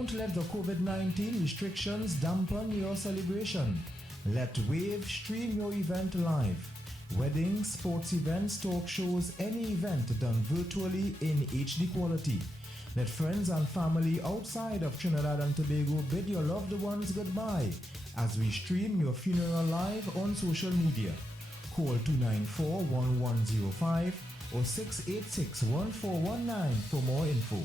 Don't let the COVID-19 restrictions dampen your celebration. Let Wave stream your event live. Weddings, sports events, talk shows, any event done virtually in HD quality. Let friends and family outside of Trinidad and Tobago bid your loved ones goodbye as we stream your funeral live on social media. Call 294-1105 or 686-1419 for more info.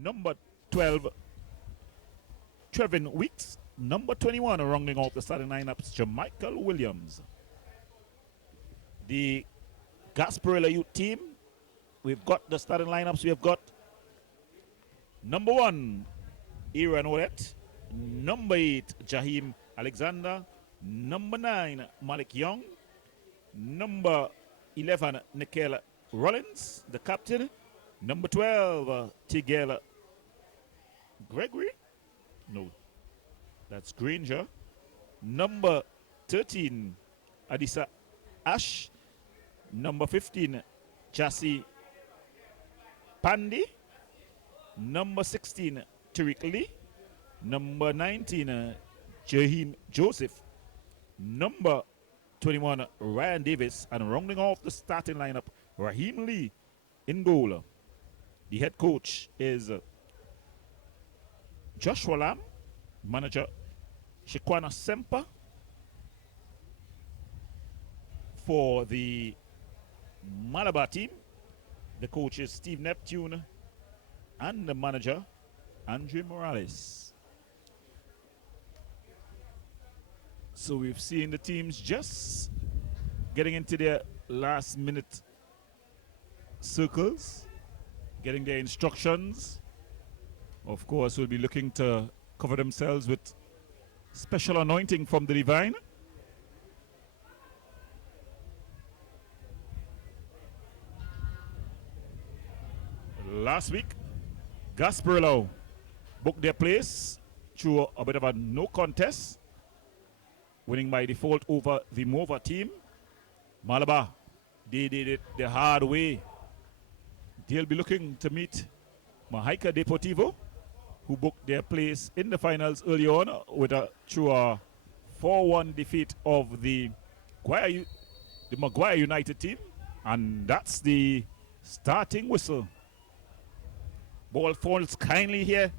Number 12, Trevin Weeks. Number 21, rounding off the starting lineups, Jermichael Williams. The Gasparillo youth team, we've got the starting lineups. We have got number 1, Aaron Ouellette. Number 8, Jaheim Alexander. Number 9, Malik Young. Number 11, Nikhil Rollins, the captain. Number 12, Tigel Gregory. No, that's Granger. Number 13, Adisa Ash. Number 15, Jassy Pandy. Number 16, Tariq Lee. Number 19, Jaheim Joseph. Number 21, Ryan Davis. And rounding off the starting lineup, Raheem Lee in goal. The head coach is Joshua Lam, manager Shikwana Sempa. For the Malabar team, the coach is Steve Neptune and the manager Andre Morales. So we've seen the teams just getting into their last minute circles, getting their instructions. Of course, we'll be looking to cover themselves with special anointing from the divine. Last week, Gasparillo booked their place through a bit of a no contest, winning by default over the Mova team. Malabar, they did it the hard way. They'll be looking to meet Mahaika Deportivo, who booked their place in the finals early on through a 4-1 defeat of the Maguire United team. And that's the starting whistle. Ball falls kindly here.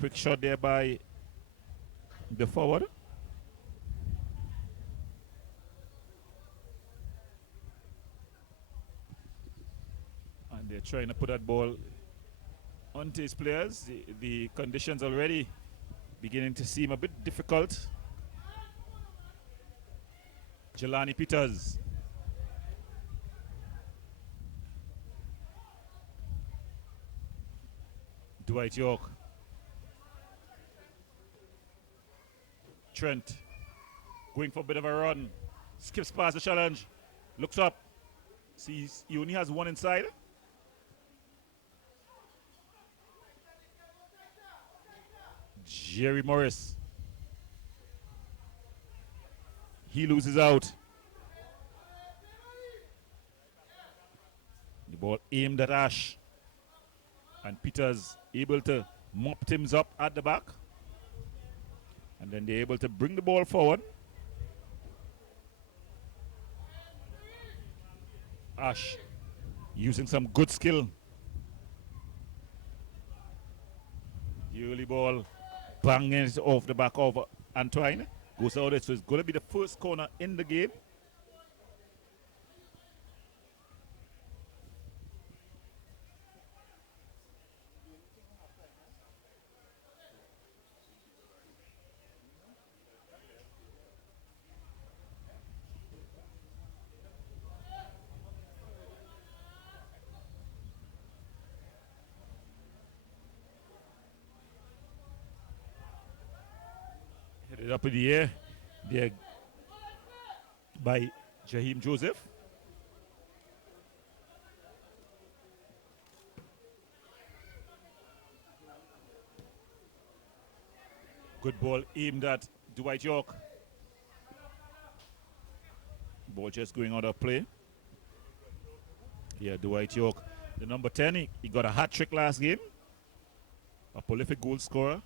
Quick shot there by the forward. And they're trying to put that ball onto his players. The conditions already beginning to seem a bit difficult. Jelani Peters. Dwight York. Trent going for a bit of a run. Skips past the challenge. Looks up. Sees he only has one inside. Jerry Morris. He loses out. The ball aimed at Ash. And Peters able to mop things up at the back. And then they're able to bring the ball forward. Ash using some good skill. Early ball banging it off the back of Antoine. Goes out it, so it's going to be the first corner in the game. Hit it up in the air there by Jaheim Joseph. Good ball aimed at Dwight York. Ball just going out of play. Yeah, Dwight York, the number 10, he got a hat trick last game. A prolific goal scorer.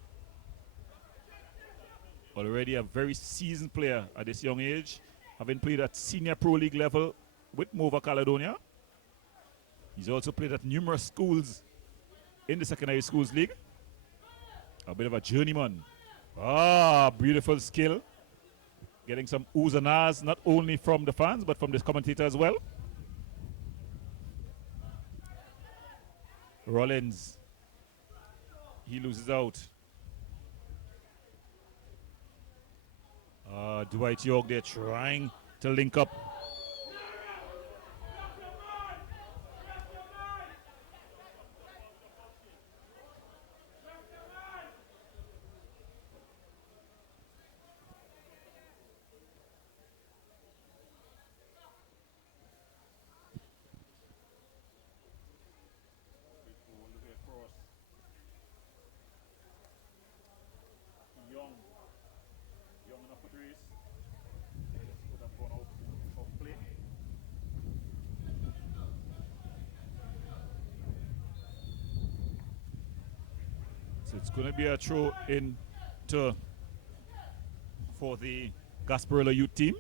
Already a very seasoned player at this young age, having played at senior pro league level with Mova Caledonia. He's also played at numerous schools in the secondary schools league. A bit of a journeyman. Beautiful skill. Getting some oohs and ahs, not only from the fans, but from the commentator as well. Rollins, he loses out. Dwight York, they're trying to link up. So it's going to be a throw in for the Gasparillo youth team.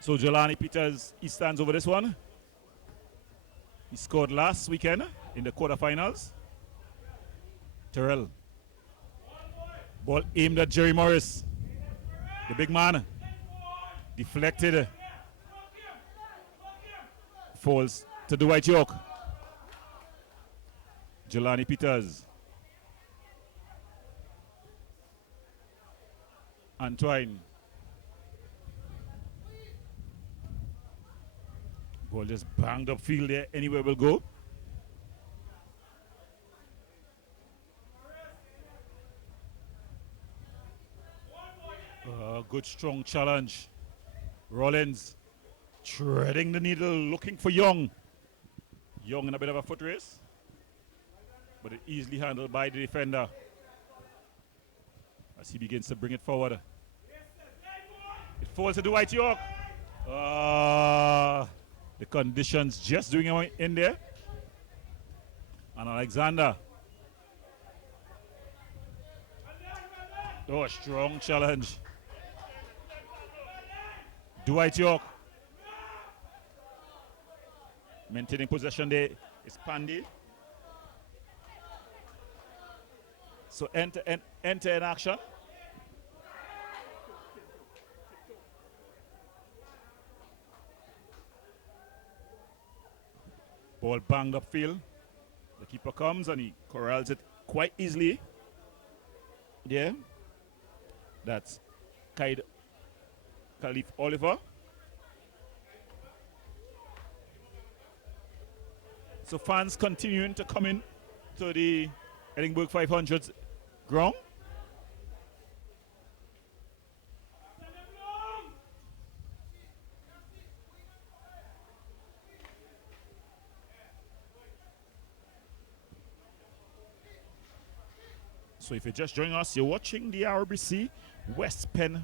So Jelani Peters, he stands over this one. He scored last weekend in the quarterfinals. Terrell. Ball aimed at Jerry Morris. The big man. Deflected. Falls to Dwight York. Jelani Peters. Antoine. Ball just banged up field there. Anywhere will go. Good strong challenge. Rollins treading the needle, looking for Young. Young in a bit of a foot race, but it easily handled by the defender as he begins to bring it forward. It falls to Dwight York. The conditions just doing it in there. And Alexander. Oh, strong challenge. Dwight York. Maintaining possession there is Pandy. So enter in action. Ball banged upfield. The Keeper comes and he corrals it quite easily. Yeah. That's Khalif Oliver. So fans continuing to come in to the Edinburgh 500 ground. So if you're just joining us, you're watching the RBC West Penn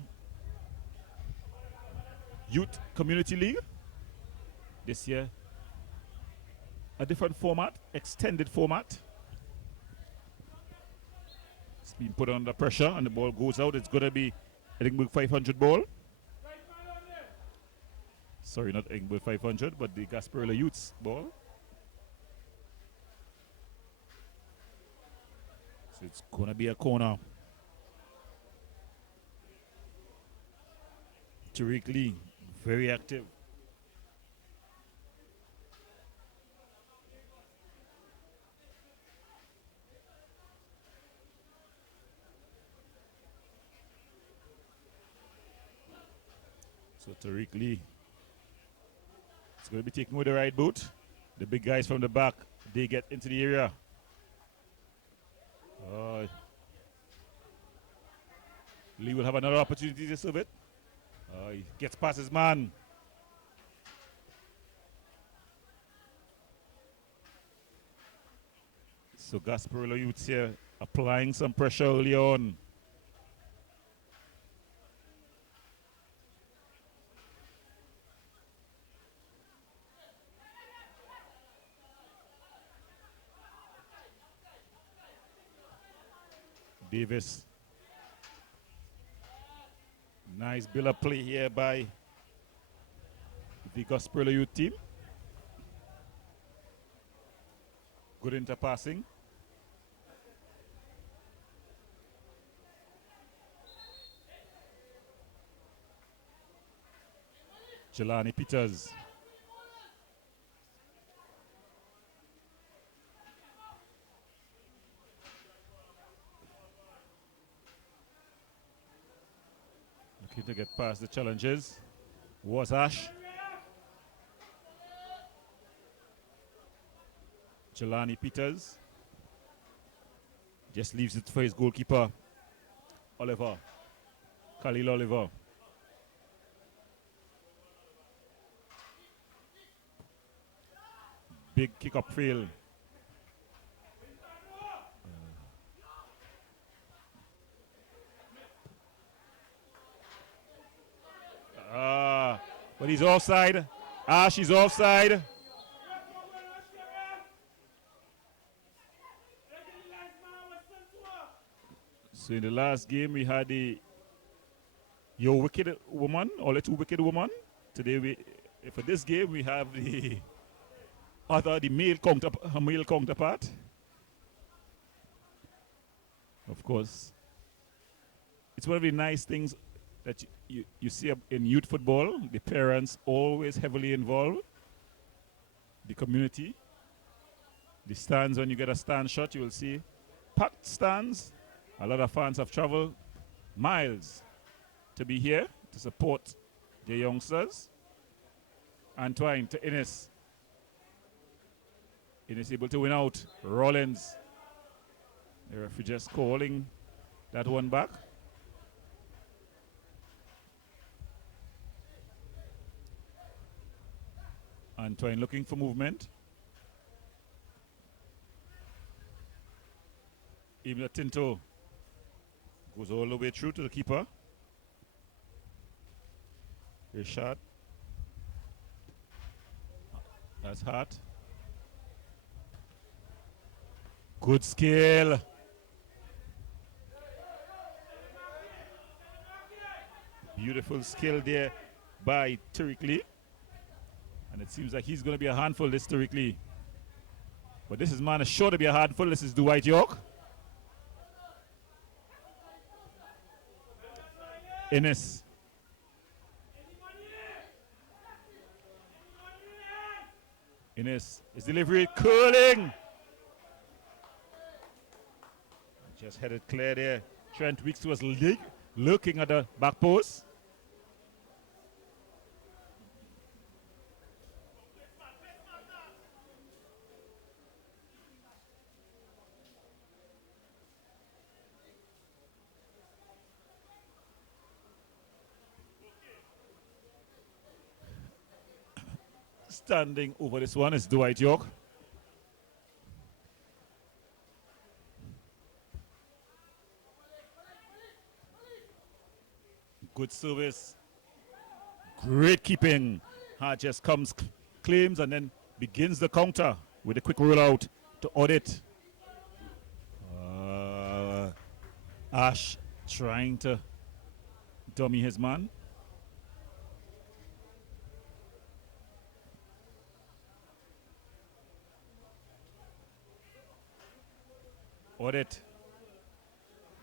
Youth Community League. This year, a different format, extended format. It's been put under pressure and the ball goes out. It's going to be Edinburgh 500 ball. Sorry, not Edinburgh 500, but the Gasparillo Youths ball. So it's going to be a corner. Tariq Lee, very active. So Tariq Lee is going to be taking with the right boot. The big guys from the back, they get into the area. Lee will have another opportunity to serve it. He gets past his man. So Gasparillo Youths here applying some pressure early on. Davis. Nice build-up play here by the Gasparillo Youth team. Good interpassing. Jelani Peters. Looking to get past the challenges. Was Ash. Jelani Peters. Just leaves it for his goalkeeper, Oliver. Khalil Oliver. Big kick up field. But he's offside. Ash is offside. So in the last game we had the Yo Wicked Woman, or Little Wicked Woman. Today for this game we have the male counterpart. Of course, it's one of the nice things that you see in youth football. The parents always heavily involved. The community. The stands, when you get a stand shot, you will see packed stands. A lot of fans have traveled miles to be here to support their youngsters. Antoine to Innes. Innes able to win out. Rollins. The referee just calling that one back. Antoine looking for movement. Even Tinto goes all the way through to the keeper. A shot. That's hot. Good skill. Beautiful skill there by Tariq Lee. And it seems like he's going to be a handful, this Tariq Lee. But this man is sure to be a handful. This is Dwight York. Innes. Innes. His delivery curling. Just headed clear there. Trent Weeks was looking at the back post. Standing over this one is Dwight York. Good service. Great keeping. Just comes, claims, and then begins the counter with a quick rollout to audit. Ash trying to dummy his man. Audit.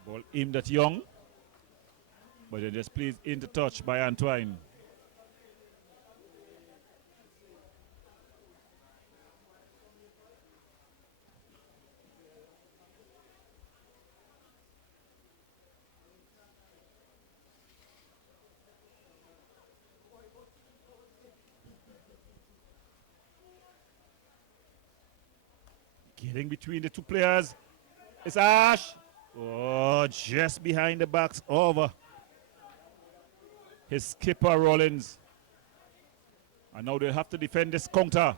Ball aimed at Young. But then just please into touch by Antoine. Getting between the two players. It's Ash. Oh, just behind the backs over his skipper Rollins. And now they'll have to defend this counter.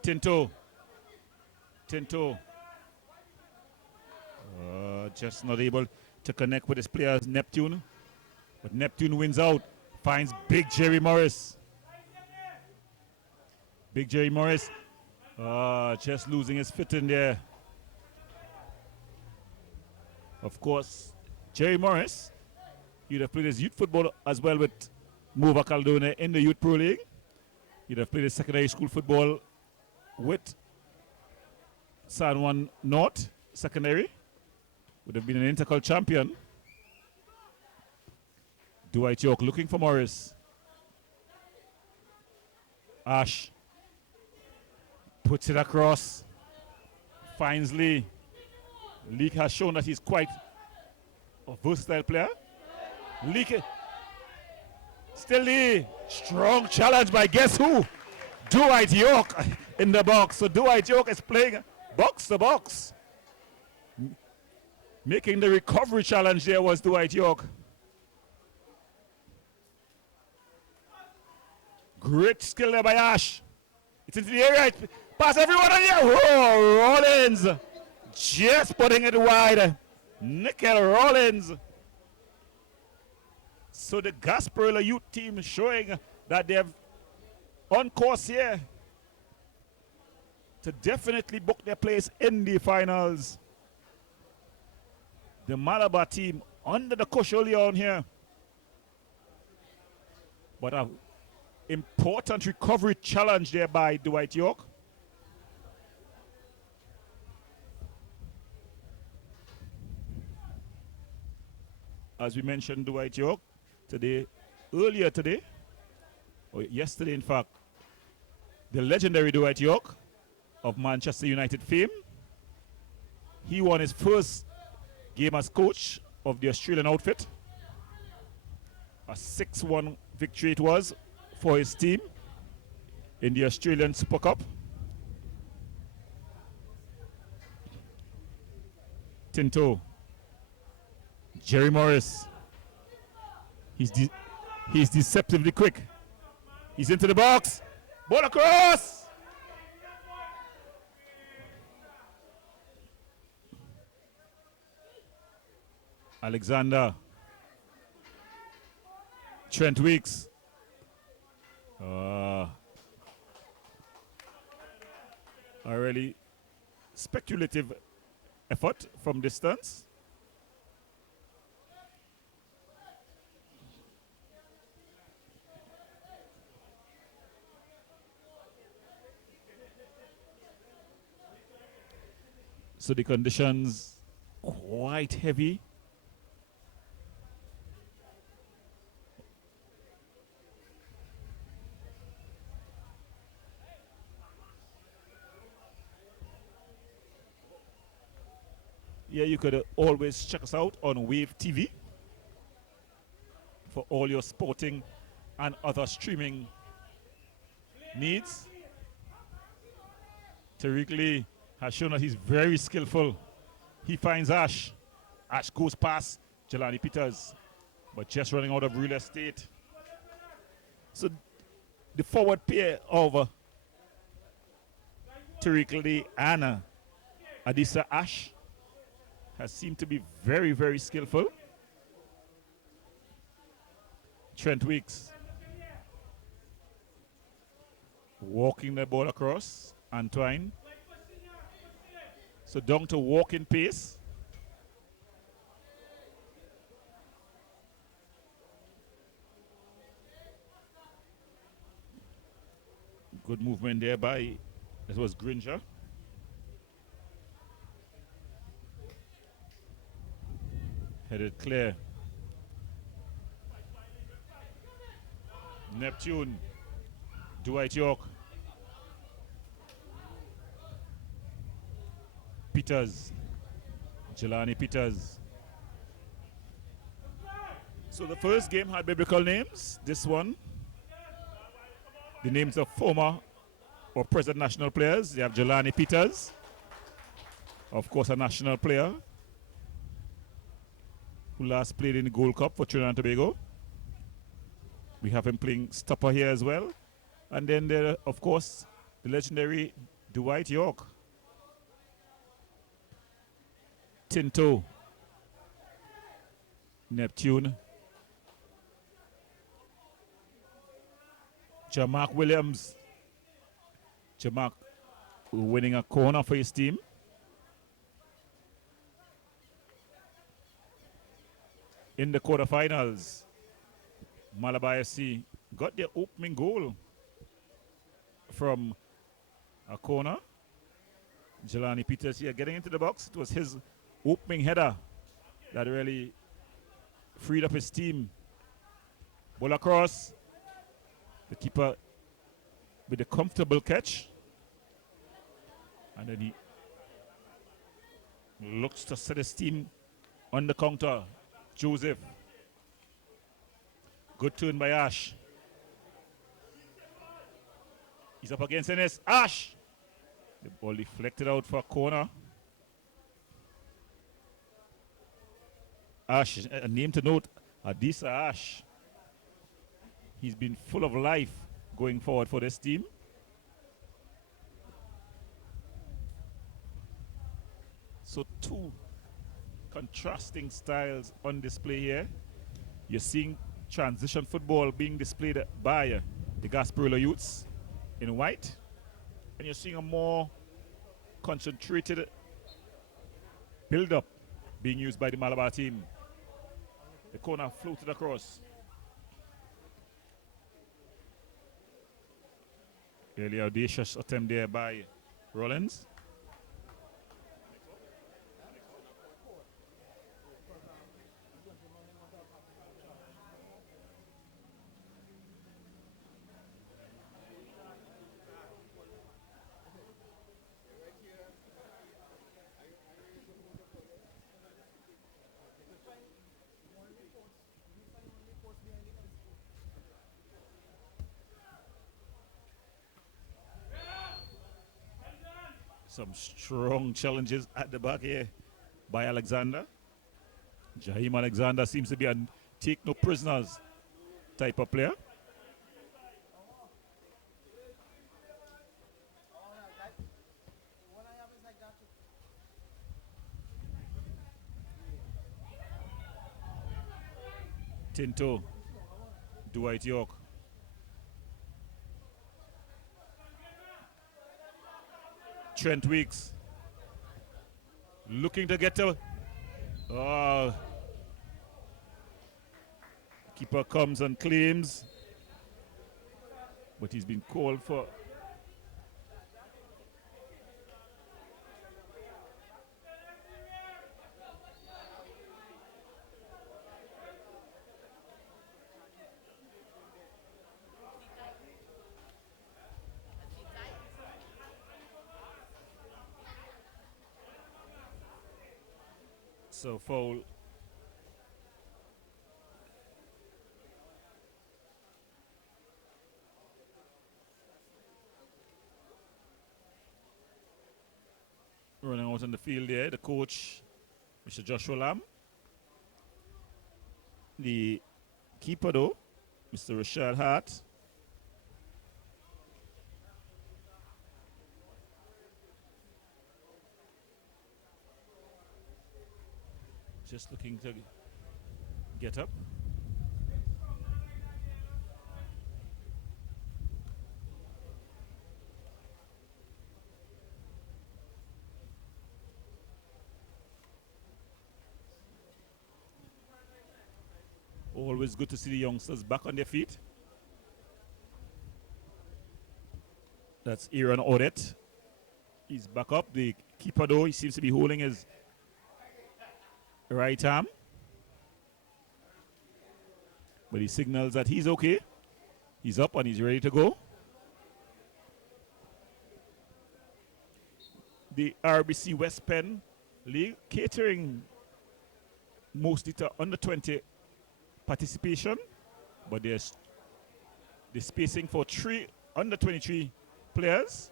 Tinto. Just not able to connect with his players, Neptune. But Neptune wins out. Finds Big Jerry Morris. Big Jerry Morris just losing his footing there. Of course, Jerry Morris, he'd have played his youth football as well with Mova Caledonia in the Youth Pro League. He'd have played his secondary school football with San Juan North Secondary. Would have been an intercol champion. Dwight York looking for Morris. Ash puts it across. Finds Lee. Lee has shown that he's quite a versatile player. Lee, still Lee. Strong challenge by guess who? Dwight York in the box. So Dwight York is playing box to box. Making the recovery challenge there was Dwight York. Great skill there by Ash. It's into the area. Pass everyone on here. Whoa, Rollins. Just putting it wide. Nickel Rollins. So the Gasparillo youth team showing that they're on course here to definitely book their place in the finals. The Malabar team under the Cocholion here. But an important recovery challenge there by Dwight York. As we mentioned, Dwight York earlier today, or yesterday in fact, the legendary Dwight York of Manchester United fame. He won his first game as coach of the Australian outfit. A 6-1 victory it was for his team in the Australian Super Cup. Tinto. Jerry Morris. He's deceptively quick. He's into the box. Ball across. Alexander. Trent Weeks. A really speculative effort from distance. So the conditions quite heavy. Yeah, you could always check us out on Wave TV for all your sporting and other streaming needs. Tariq Lee has shown that he's very skillful. He finds Ash. Ash goes past Jelani Peters, but just running out of real estate. So the forward pair of Tariq Lee and Adisa Ash has seemed to be very, very skillful. Trent Weeks walking the ball across. Antoine. So down to walking pace. Good movement there by, it was Gringer. Headed clear. Neptune. Dwight York. Peters. Jelani Peters. So the first game had biblical names. This one, the names of former or present national players. You have Jelani Peters, of course a national player who last played in the Gold Cup for Trinidad and Tobago. We have him playing stopper here as well. And then there, of course, the legendary Dwight York. Tinto. Neptune. Jamark Williams. Jamark winning a corner for his team. In the quarterfinals, Malabar FC got their opening goal from a corner. Jelani Peters here getting into the box. It was his opening header that really freed up his team. Ball across. The keeper with a comfortable catch. And then he looks to set his team on the counter. Joseph. Good turn by Ash. He's up against Ennis. Ash! The ball deflected out for a corner. Ash, a name to note, Adisa Ash. He's been full of life going forward for this team. So two contrasting styles on display here. You're seeing transition football being displayed by the Gasparillo youths in white. And you're seeing a more concentrated build-up being used by the Malabar team. The corner floated across. Really audacious attempt there by Rollins. Some strong challenges at the back here by Alexander. Jaheim Alexander seems to be a take no prisoners type of player. Tinto, Dwight York. Trent Weeks looking to get to. Keeper comes and claims, but he's been called for. So foul. Running out on the field there, the coach, Mr. Joshua Lamb. The keeper though, Mr. Rashad Hart. Just looking to get up. Always good to see the youngsters back on their feet. That's Aaron Odette. He's back up. The keeper, though, he seems to be holding his right arm. But he signals that he's okay. He's up and he's ready to go. The RBC West Penn League catering mostly to under 20 participation, but there's the spacing for 3 under 23 players.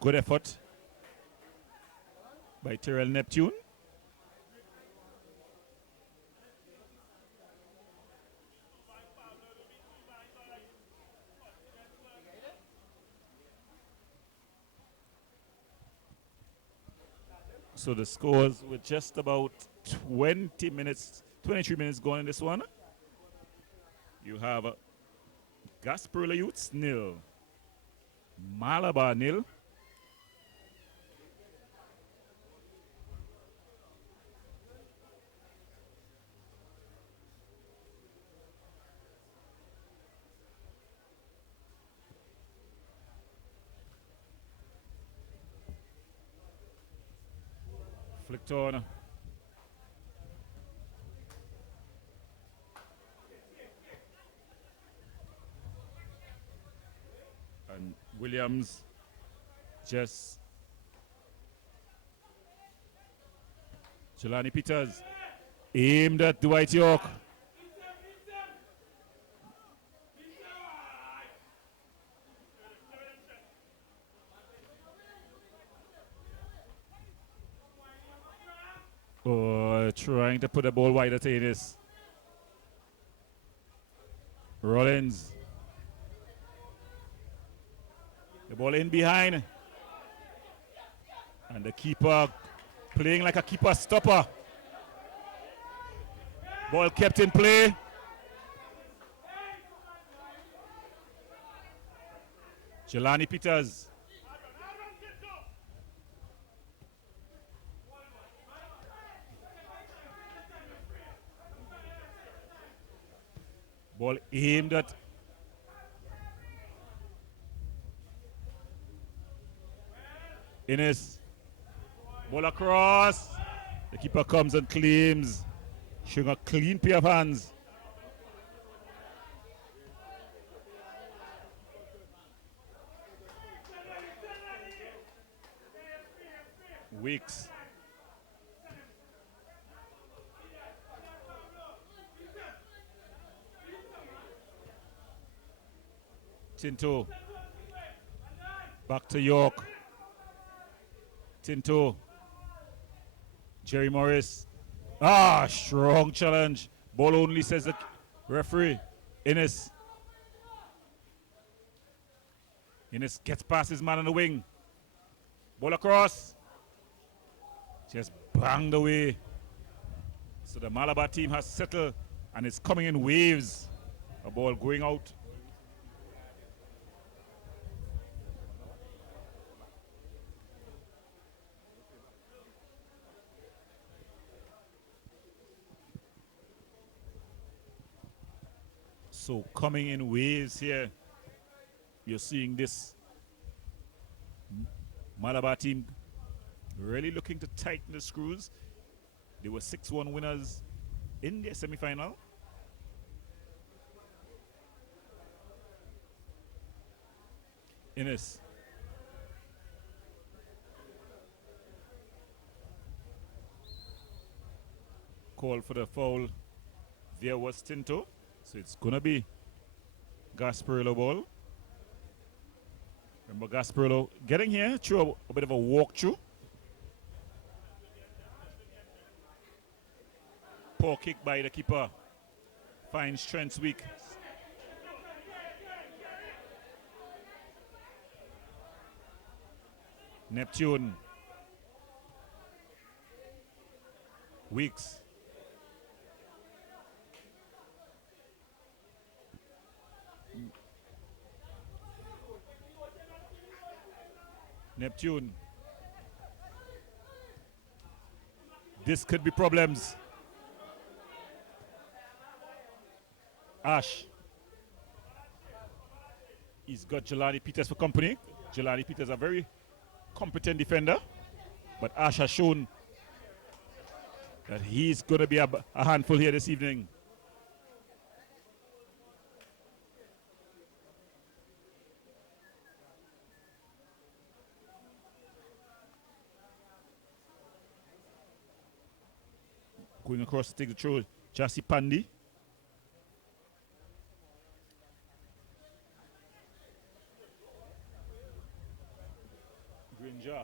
Good effort by Terrell Neptune. So the scores with just about 23 minutes gone in this one. You have Gasparillo Youths 0, Malabar 0. Flicked on. And Williams just Jelani Peters aimed at Dwight York. Oh, trying to put the ball wide at Ennis. Rollins. The ball in behind. And the keeper playing like a keeper stopper. Ball kept in play. Jelani Peters. Ball aimed at Innes. Ball across. The keeper comes and claims. Showing a clean pair of hands. Weeks. Tinto. Back to York. Tinto. Jerry Morris. Strong challenge. Ball only, says the referee. Innes. Innes gets past his man on the wing. Ball across. Just banged away. So the Malabar team has settled and it's coming in waves. A ball going out. So coming in waves here. You're seeing this Malabar team really looking to tighten the screws. They were 6-1 winners in their semi-final. Innes. call for the foul. There was Tinto. So it's going to be Gasparillo ball. Remember Gasparillo getting here through a bit of a walkthrough. Poor kick by the keeper. Finds strength's weak. Neptune. Weeks. Neptune. This could be problems. Ash. He's got Jelani Peters for company. Jelani Peters a very competent defender. But Ash has shown that he's going to be a handful here this evening. Going across to take the throw, Jassi Pandi. Granger.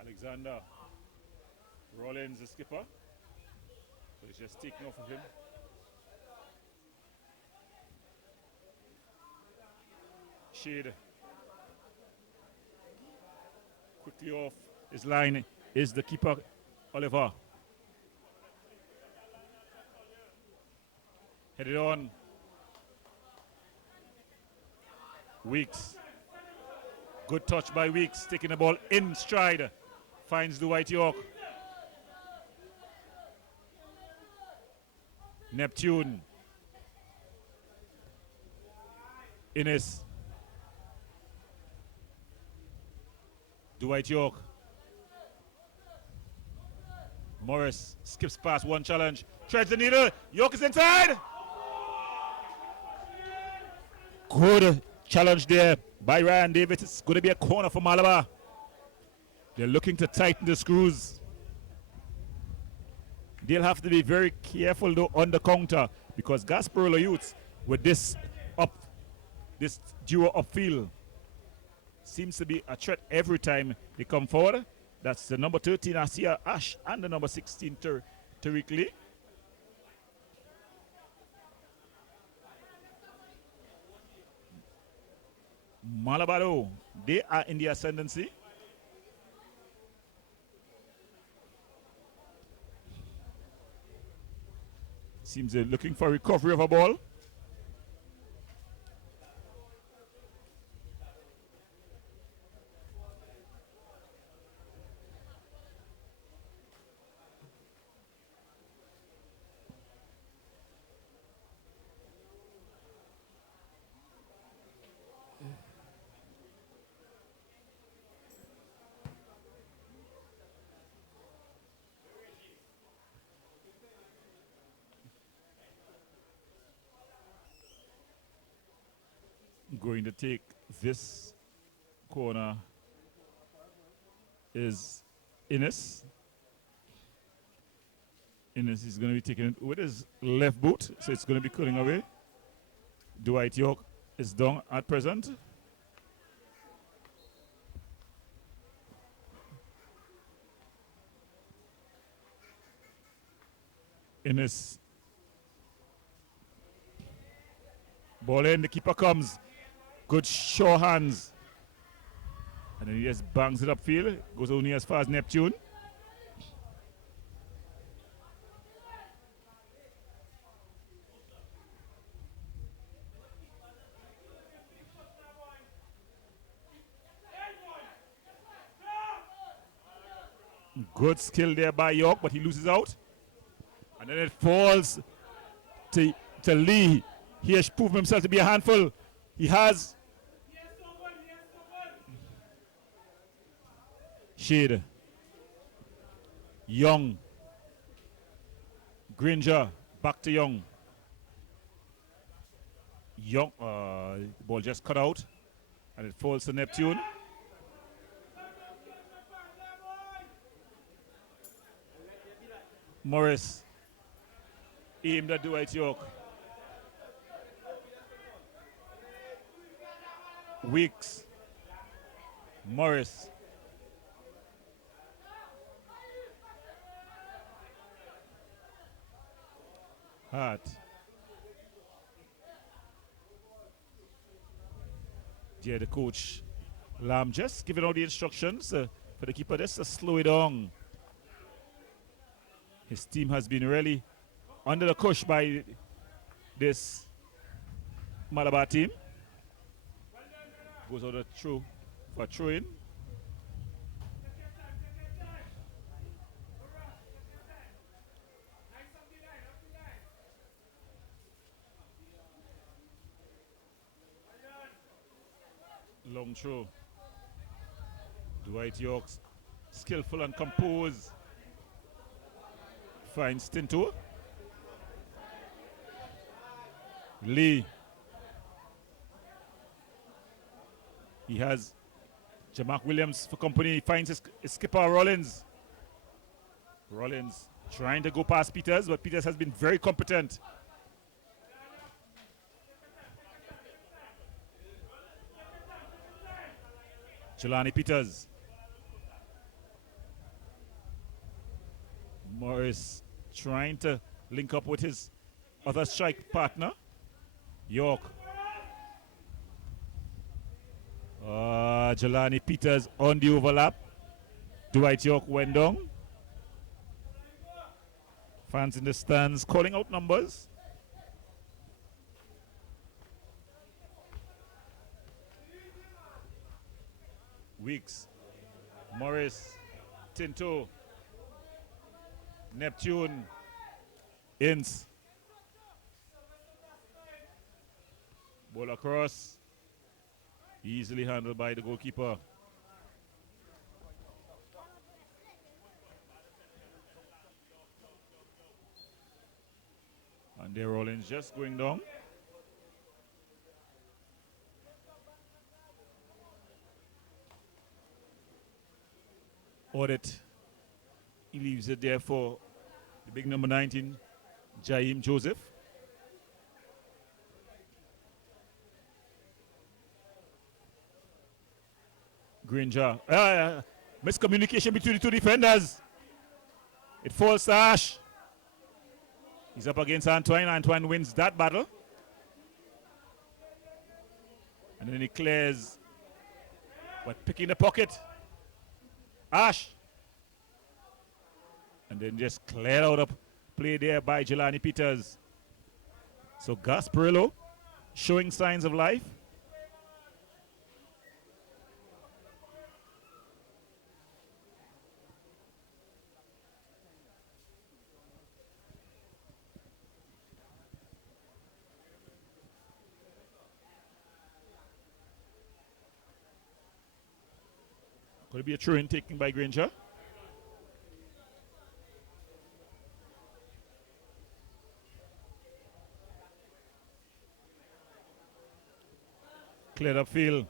Alexander. Rollins, the skipper. But it's just taken off of him. Shade. Quickly off his line is the keeper, Oliver. Headed on. Weeks. Good touch by Weeks, taking the ball in stride. Finds Dwight York. Neptune. Innes. Dwight York. Morris skips past one challenge. Treads the needle. York is inside. Good challenge there by Ryan Davis. It's going to be a corner for Malabar. They're looking to tighten the screws. They'll have to be very careful though on the counter because Gasparillo youths with this duo upfield seems to be a threat every time they come forward. That's the number 13 Asia Ash and the number 16 Tariq Lee. Malabaro, they are in the ascendancy. Seems they're looking for recovery of a ball. Going to take this corner is Innes. Innes is going to be taking it with his left boot, so it's going to be cutting away. Dwight York is down at present. Innes. Ball in, the keeper comes. Good sure hands. And then he just bangs it upfield. Goes only as far as Neptune. Good skill there by York, but he loses out. And then it falls to Lee. He has proven himself to be a handful. He has. Shade. Young. Granger. Back to Young. Young. The ball just cut out. And it falls to Neptune. Morris aimed at Dwight York. Weeks. Morris. Hart. Yeah, the coach Lam just giving out the instructions for the keeper just to slow it down. His team has been really under the cosh by this Malabar team. Goes out the throw for a throw in. Long throw. Dwight York's skillful and composed. Finds Tinto. Lee. He has Jamak Williams for company. He finds his skipper Rollins. Rollins trying to go past Peters, but Peters has been very competent. Jelani Peters. Morris trying to link up with his other strike partner, York. Jelani Peters on the overlap. Dwight York went down. Fans in the stands calling out numbers. Weeks, Morris, Tinto, Neptune, Ince. Ball across. Easily handled by the goalkeeper. And there Rollins just going down. Audit. He leaves it there for the big number 19, Jaim Joseph. Granger. Miscommunication between the two defenders. It falls to Ash. He's up against Antoine. Antoine wins that battle. And then he clears. But picking the pocket. Ash. And then just cleared out of play there by Jelani Peters. So Gasparillo showing signs of life. Could it be a throw-in taken by Granger? Cleared up field.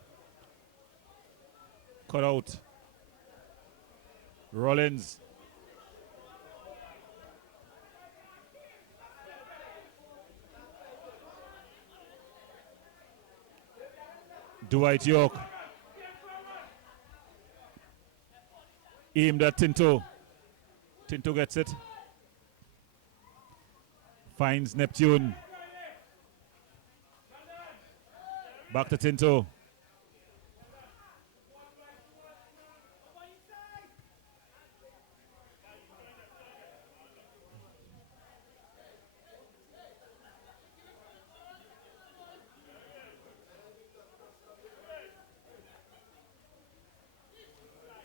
Cut out. Rollins. Dwight York. Aimed at Tinto. Tinto gets it. Finds Neptune. Back to Tinto.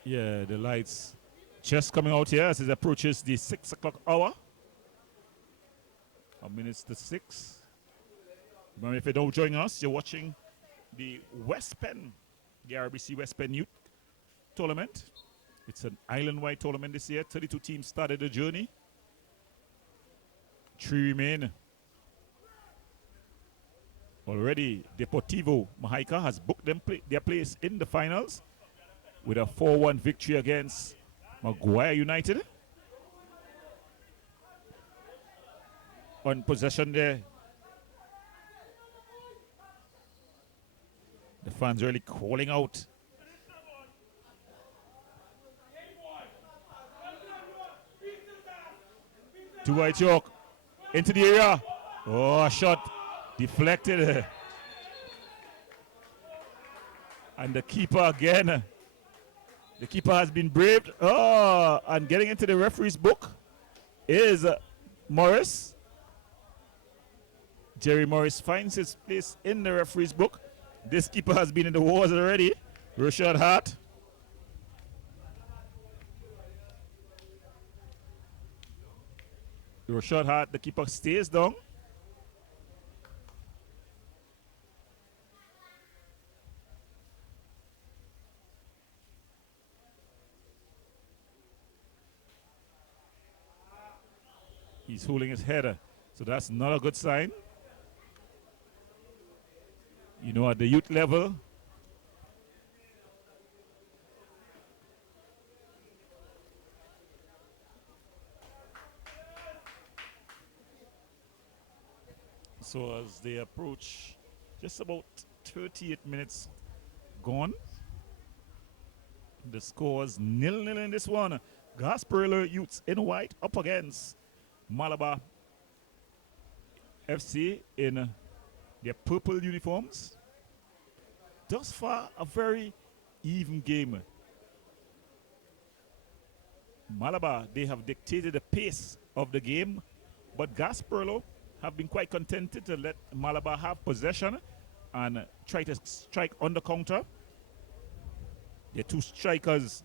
Yeah, the lights just coming out here as it approaches the 6 o'clock hour. A minute to 6. Remember, if you don't join us, you're watching the West Penn, the RBC West Penn Youth Tournament. It's an island-wide tournament this year. 32 teams started the journey. 3 remain. Already, Deportivo Mahaika has booked their place in the finals with a 4-1 victory against Maguire United. on possession there. The fans really calling out. Dwight York into the area. Oh, a shot deflected. And the keeper again. The keeper has been braved. Oh, and getting into the referee's book is Morris. Jerry Morris finds his place in the referee's book. This keeper has been in the wars already. Rashad Hart. Rashad Hart, the keeper, stays down. He's holding his head, so that's not a good sign. You know, at the youth level, so as they approach just about 38 minutes gone, the score is 0-0 in this one. Gasparillo Youths in white up against Malabar FC in their purple uniforms. Thus far, a very even game. Malabar, they have dictated the pace of the game, but Gasparillo have been quite contented to let Malabar have possession and try to strike on the counter. Their two strikers,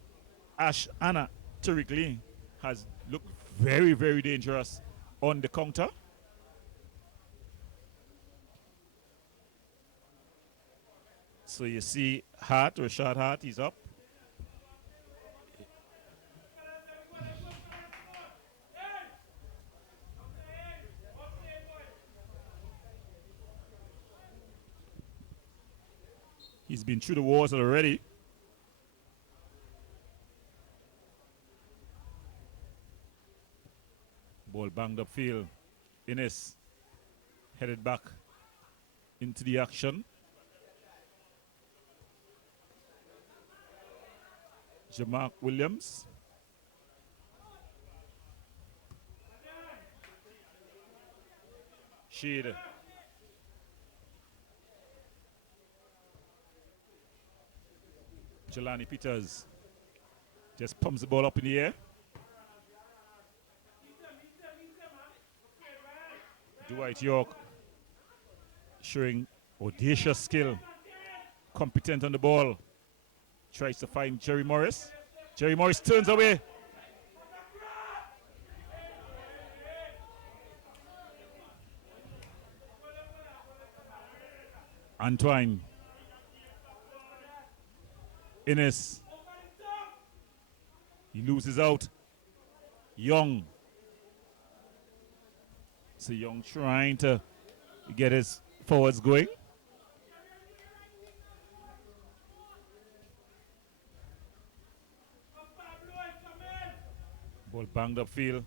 Ash Anna Tariq has looked very, very dangerous on the counter. So you see Hart, Rashad Hart, he's up. He's been through the walls already. Ball banged upfield. Innes headed back into the action. Jamark Williams. Shade. Jelani Peters just pumps the ball up in the air. Dwight York showing audacious skill, competent on the ball. Tries to find Jerry Morris. Jerry Morris turns away. Antoine. Innes. He loses out. Young. So Young trying to get his forwards going. Ball banged upfield.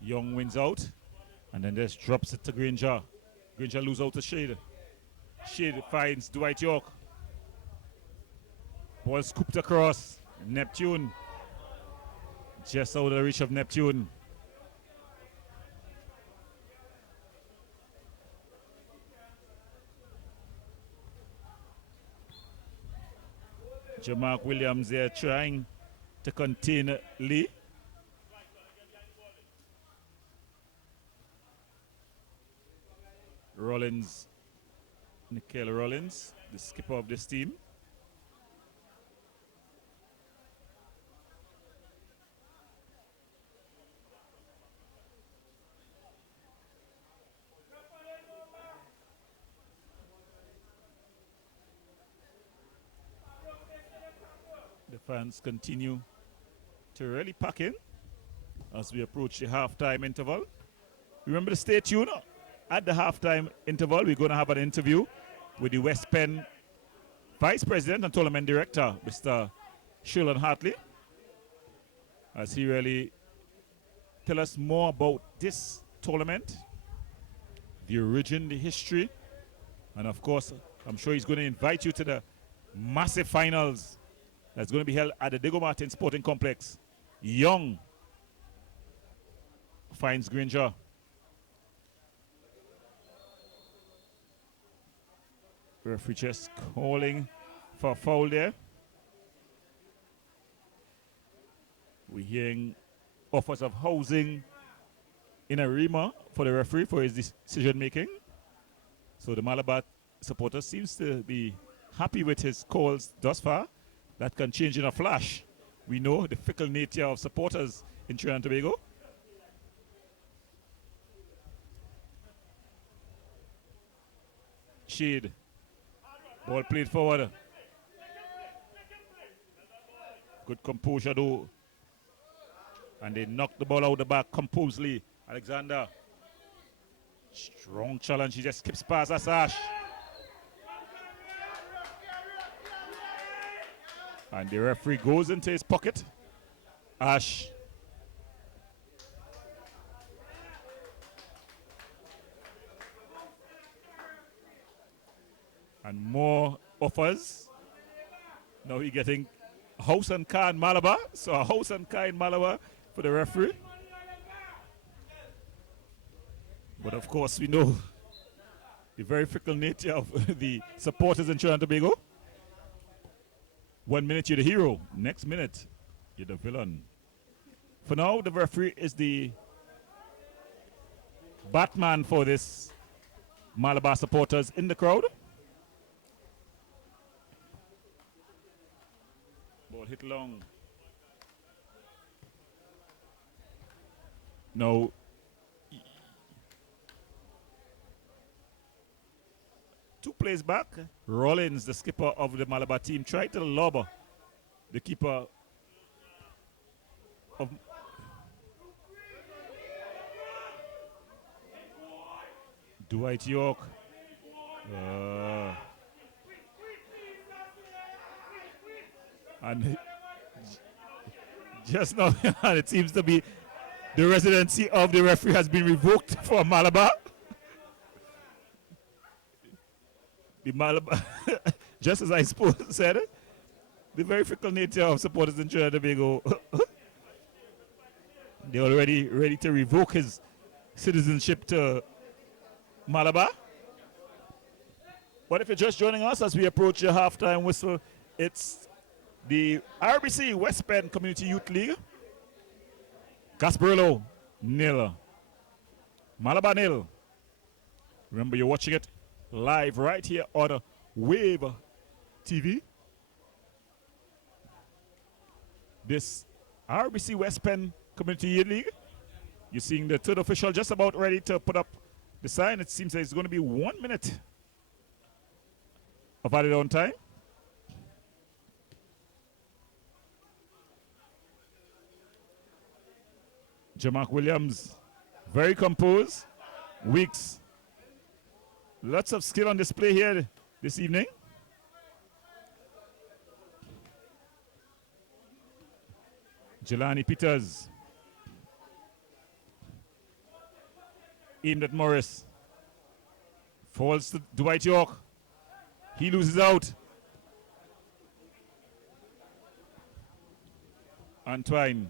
Young wins out. And then just drops it to Granger. Granger loses out to Shade. Shade finds Dwight York. Ball scooped across. Neptune. Just out of the reach of Neptune. Jamark Williams there trying to contain Lee. Rollins, Nikhil Rollins, the skipper of this team. The fans continue to really pack in as we approach the halftime interval. Remember to stay tuned. At the halftime interval, we're going to have an interview with the West Penn Vice President and Tournament Director, Mr. Sheldon Hartley, as he really tell us more about this tournament, the origin, the history, and of course, I'm sure he's going to invite you to the massive finals that's going to be held at the Diego Martin Sporting Complex. Young finds Granger. Referee just calling for a foul there. We're hearing offers of housing in a Rima for the referee for his decision making. So the Malabar supporter seems to be happy with his calls thus far. That can change in a flash. We know the fickle nature of supporters in Trinidad and Tobago. Shade. Ball played forward. Good composure though. And they knocked the ball out the back composedly. Alexander. Strong challenge. He just skips past Asash. And the referee goes into his pocket. Ash. And more offers. Now we're getting house and car in Malabar. So a house and car in Malabar for the referee. But of course we know the very fickle nature of the supporters in Trinidad and Tobago. 1 minute you're the hero, next minute you're the villain. For now, the referee is the Batman for this Malabar supporters in the crowd. Ball hit long. No. Two plays back. Rollins, the skipper of the Malabar team, tried to lob the keeper of Dwight York. And just now, it seems to be the residency of the referee has been revoked for Malabar. The Malabar, just as I said, the very fickle nature of supporters in Trinidad and Tobago, they're already ready to revoke his citizenship to Malabar. But if you're just joining us as we approach the halftime whistle, it's the RBC West Penn Community Youth League. Gasparillo, 0. Malabar 0. Remember, you're watching it live right here on Wave TV. This RBC West Penn Community Youth League. You're seeing the third official just about ready to put up the sign. It seems that it's going to be 1 minute of added on time. Jamark Williams, very composed. Weeks. Lots of skill on display here this evening. Jelani Peters. Aimed at Morris. Falls to Dwight York. He loses out. Antoine.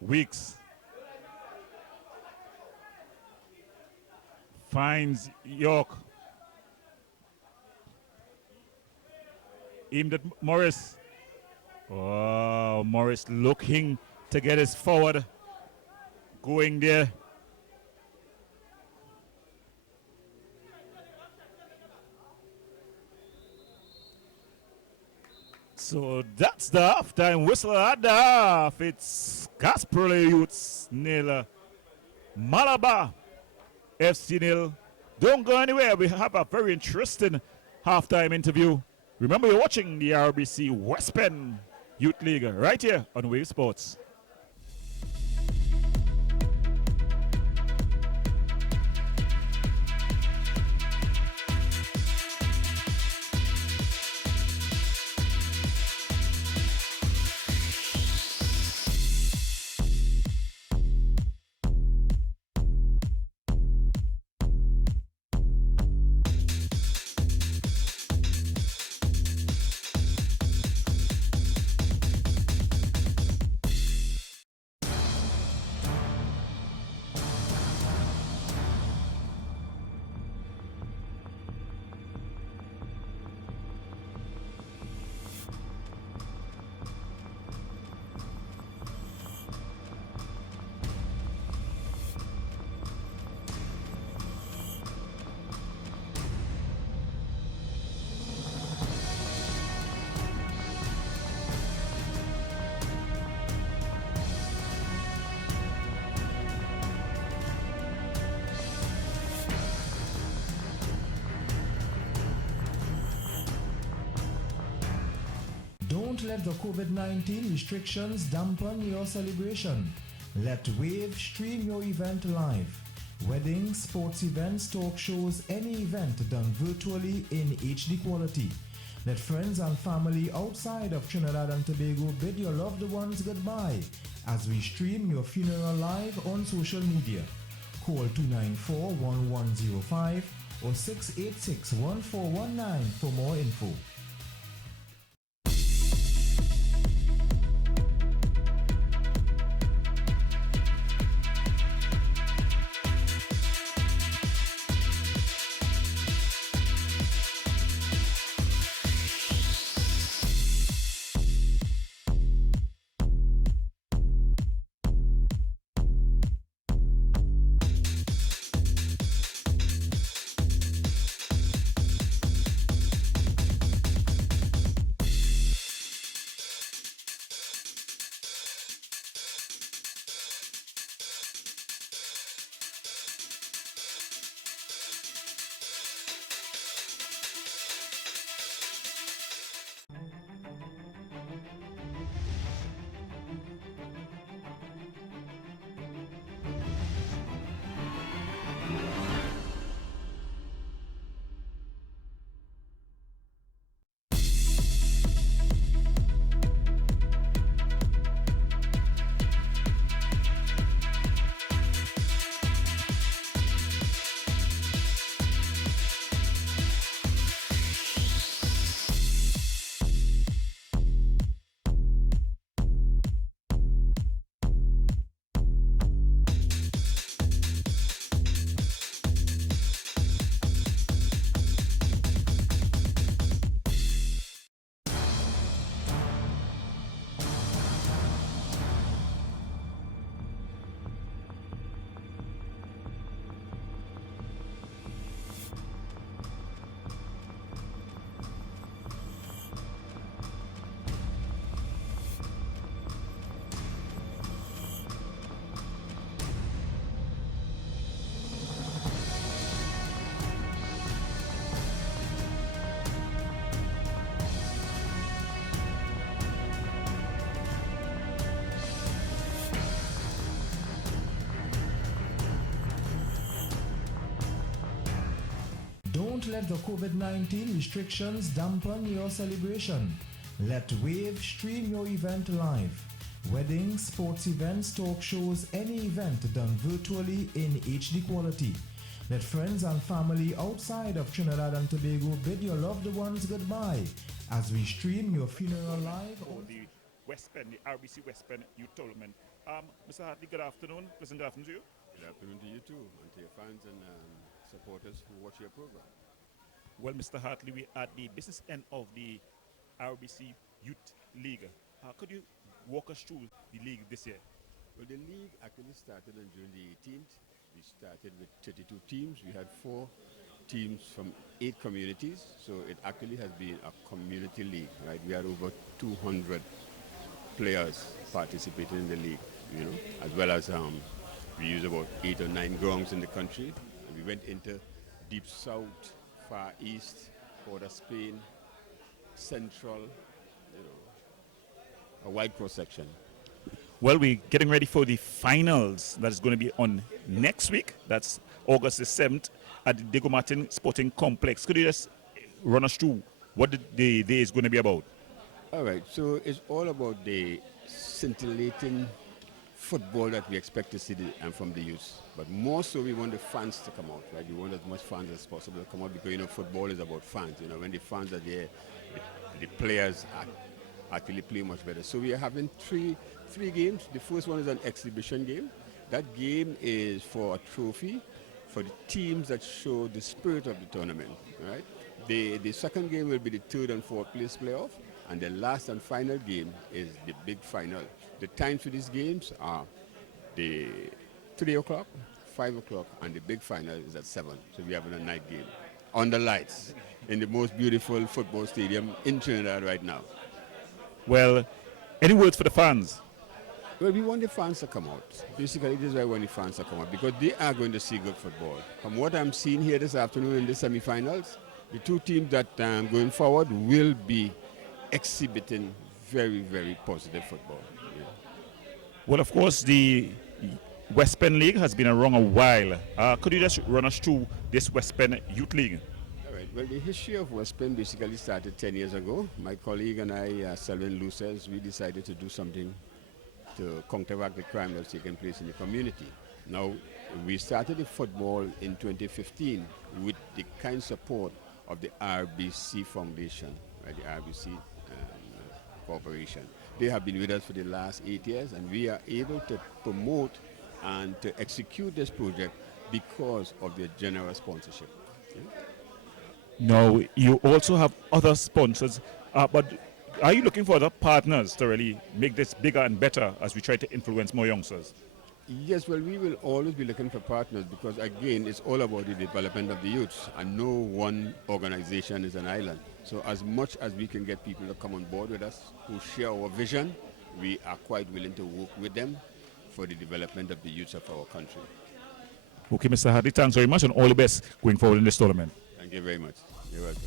Weeks. Finds York. Aimed at Morris. Oh, Morris looking to get his forward. Going there. So that's the halftime whistle at the half. It's Gasparillo Youths 0. Malabar FC 0. Don't go anywhere. We have a very interesting halftime interview. Remember, you're watching the RBC West Penn Youth League right here on Wave Sports. Don't let the COVID-19 restrictions dampen your celebration. Let Wave stream your event live. Weddings, sports events, talk shows, any event done virtually in HD quality. Let friends and family outside of Trinidad and Tobago bid your loved ones goodbye as we stream your funeral live on social media. Call 294-1105 or 686-1419 for more info. Don't let the COVID-19 restrictions dampen your celebration. Let Wave stream your event live. Weddings, sports events, talk shows, any event done virtually in HD quality. Let friends and family outside of Trinidad and Tobago bid your loved ones goodbye as we stream your funeral live. For the West Penn, the RBC West Penn Youth Tournament. Mr. Hartley, good afternoon. Pleasant afternoon to you. Good afternoon to you too, and to your fans and supporters who watch your program. Well, Mr. Hartley, we're at the business end of the RBC Youth League. Could you walk us through the league this year? Well, the league actually started on June the 18th. We started with 32 teams. We had 4 teams from 8 communities, so it actually has been a community league, right? We had over 200 players participating in the league, you know, as well as we use about 8 or 9 grounds in the country. We went into deep south, far east, border Spain, central, you know, a wide cross section. Well, we're getting ready for the finals that is going to be on next week. That's August the 7th at the Diego Martin Sporting Complex. Could you just run us through what the day is going to be about? All right, so it's all about the scintillating football that we expect to see from the youth. But more so, we want the fans to come out, right? We want as much fans as possible to come out because, you know, football is about fans. You know, when the fans are there, the players actually play much better. So we are having three games. The first one is an exhibition game. That game is for a trophy for the teams that show the spirit of the tournament, right? The second game will be the 3rd and 4th place playoff, and the last and final game is the big final. The times for these games are the 3 o'clock, 5 o'clock, and the big final is at 7. So we have a night game on the lights in the most beautiful football stadium in Trinidad right now. Well, any words for the fans? Well, we want the fans to come out. Basically, this is why we want the fans to come out, because they are going to see good football. From what I'm seeing here this afternoon in the semifinals, the 2 teams that going forward will be exhibiting very, very positive football. Yeah. Well, of course, the West Penn League has been around a while. Could you just run us through this West Penn Youth League? All right. Well, the history of West Penn basically started 10 years ago. My colleague and I, Selwyn Lucas, we decided to do something to counteract the crime that's taking place in the community. Now, we started the football in 2015 with the kind support of the RBC Foundation, right, the RBC Corporation. They have been with us for the last 8 years, and we are able to promote and to execute this project because of their generous sponsorship. Okay? Now, you also have other sponsors, but are you looking for other partners to really make this bigger and better as we try to influence more youngsters? Yes, well, we will always be looking for partners because, again, it's all about the development of the youths, and no one organization is an island. So as much as we can get people to come on board with us who share our vision, we are quite willing to work with them for the development of the youths of our country. Okay, Mr. Hardy, thanks very much and all the best going forward in this tournament. Thank you very much. You're welcome.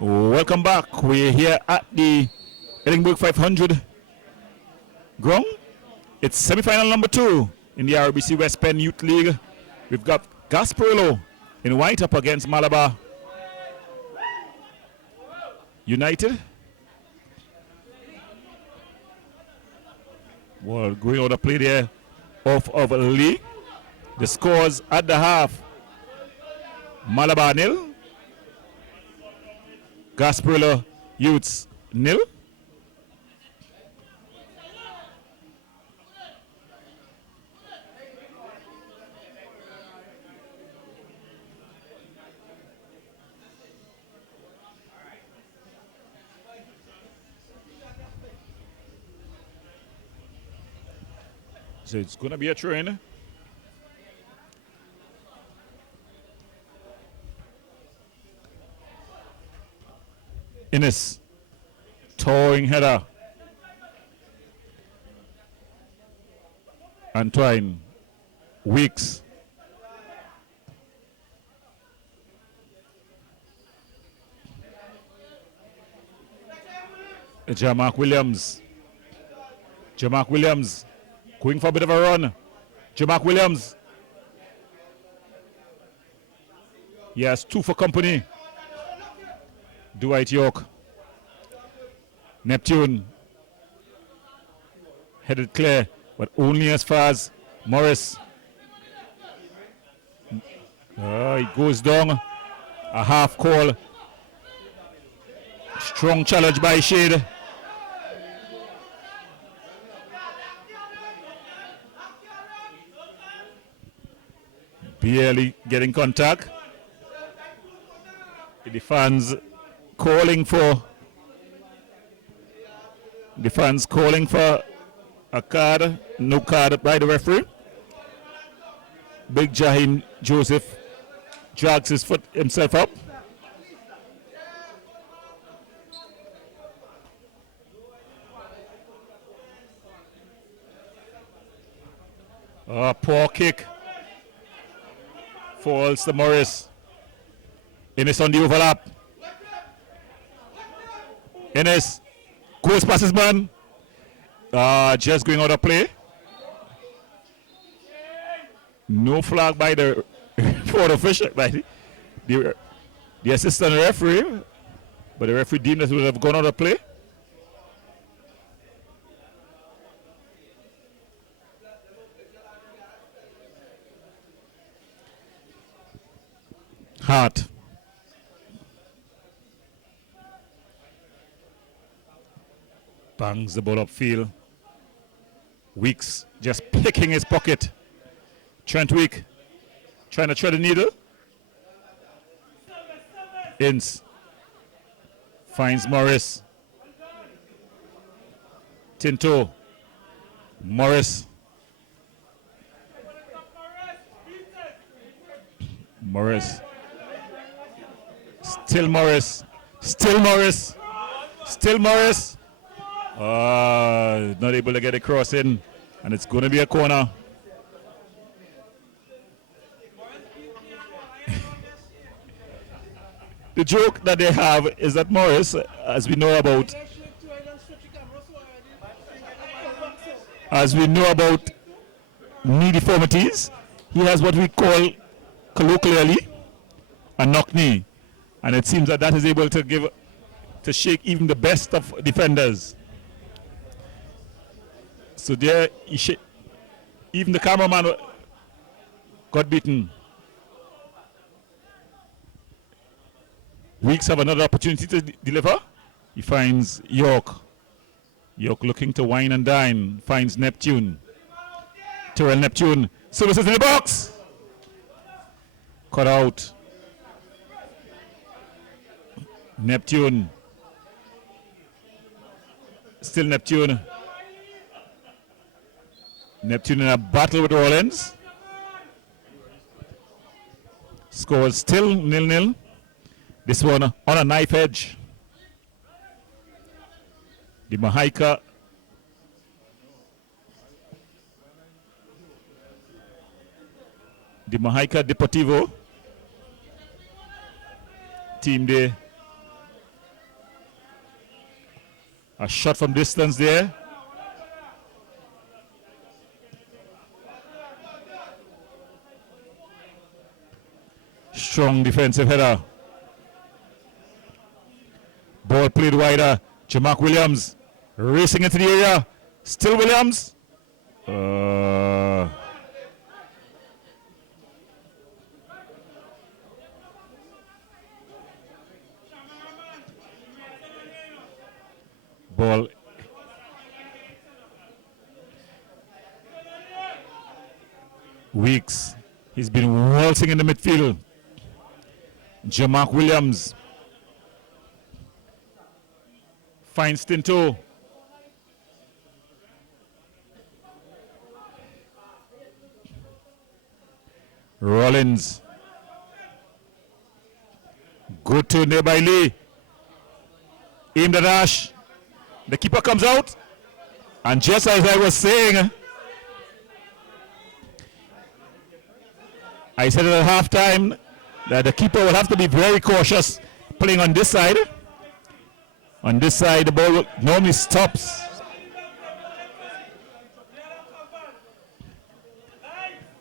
Welcome back. We're here at the Edinburgh 500 ground. It's semi-final number 2 in the RBC West Penn Youth League. We've got Gasparillo in white up against Malabar United. Well, going out of play there off of Lee. The scores at the half: Malabar 0, Gasparillo Youths 0. So it's going to be a train. Innes, towing header. Antoine, Weeks. Jamark Williams. Jamark Williams going for a bit of a run. Jamark Williams. He has 2 for company. Dwight York. Neptune. Headed clear, but only as far as Morris. He goes down. A half call. Strong challenge by Shade. Barely getting contact. The fans calling for a card, no card by the referee. Big Jahim Joseph drags his foot himself up. Poor kick. Falls to Morris. Innes on the overlap. Innes goes past his man. Just going out of play. No flag by the for the official, by the assistant referee, but the referee deemed that it would have gone out of play. Hart. Bangs the ball upfield. Weeks just picking his pocket. Trent Week trying to thread the needle. Ince finds Morris. Tinto. Morris. Morris. Still Morris. Still Morris. Still Morris. Not able to get a cross in. And it's going to be a corner. The joke that they have is that Morris, as we know about knee deformities, he has what we call colloquially a knock knee. And it seems that is able to shake even the best of defenders. So there, even the cameraman got beaten. Weeks have another opportunity to deliver. He finds York. York looking to wine and dine. Finds Neptune. Terrell Neptune. Services in the box. Cut out. Neptune. Still Neptune. Neptune in a battle with Rollins. Score still 0-0. This one on a knife edge. The Mahaica Deportivo team there. A shot from distance there. Strong defensive header. Ball played wider. Jamark Williams racing into the area. Still Williams. Ball. Weeks. He's been waltzing in the midfield. Jamark Williams. Finds Tinto. Rollins. Good to nearby Lee. Aim the dash. The keeper comes out. And just as I was saying, I said at halftime that the keeper will have to be very cautious playing on this side. On this side, the ball normally stops.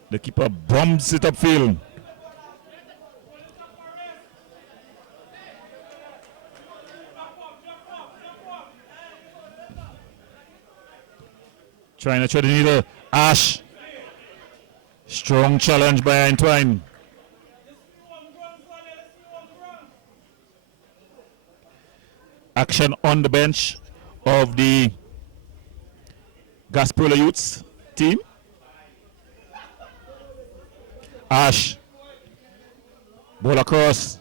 The keeper bumps it upfield. Trying to thread the needle. Ash. Strong challenge by Antoine. Action on the bench of the Gasparillo Youths team. Ash. Ball across.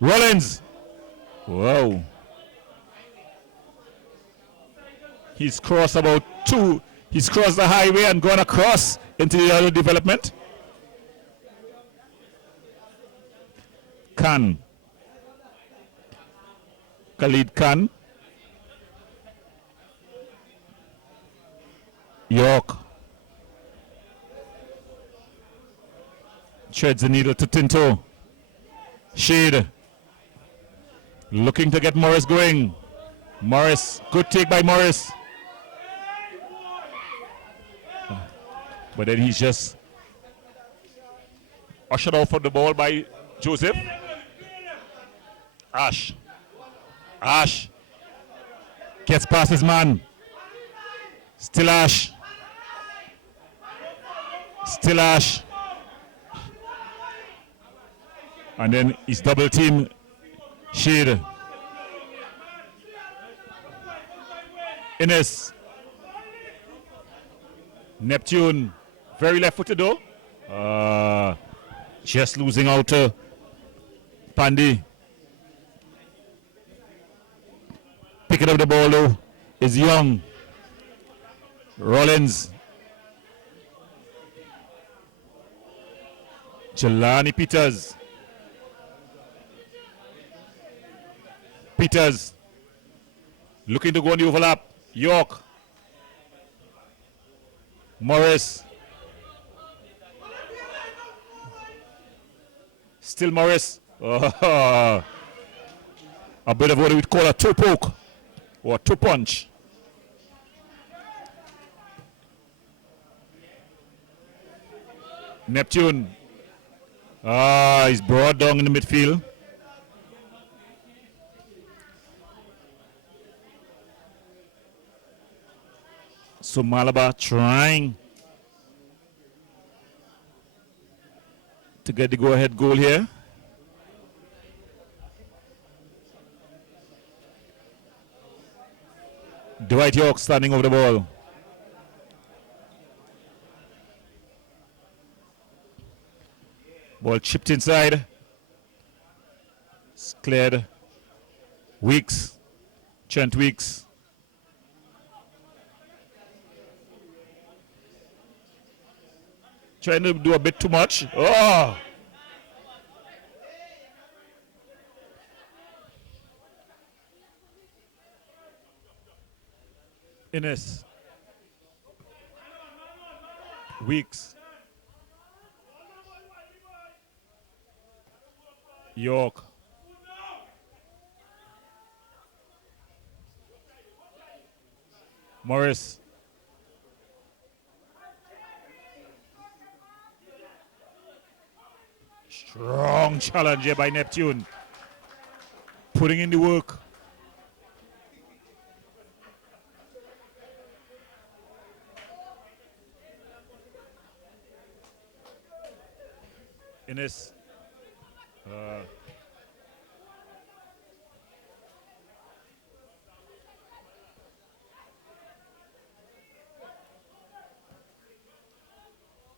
Rollins. Wow. He's crossed about two. He's crossed the highway and gone across into the other development. Khan. Khalid Khan. York. Treads the needle to Tinto. Shade. Looking to get Morris going. Morris. Good take by Morris. But then he's just ushered off of the ball by Joseph. Ash. Ash. Gets past his man. Still Ash. Still Ash. And then he's double team Shade. Ines. Neptune. Very left footed though. Just losing out to Pandy. Picking up the ball though is Young. Rollins. Jelani Peters. Peters. Looking to go on the overlap. York. Morris. Still Morris. A bit of what we'd call a toe poke or a toe punch. Neptune. He's brought down in the midfield. So Malabar trying to get the go-ahead goal here. Dwight York standing over the ball. Ball chipped inside. It's cleared. Weeks. Trent Weeks. Trying to do a bit too much. Oh! Ines. Weeks. York. Morris. Strong challenge here by Neptune. Putting in the work. Ines.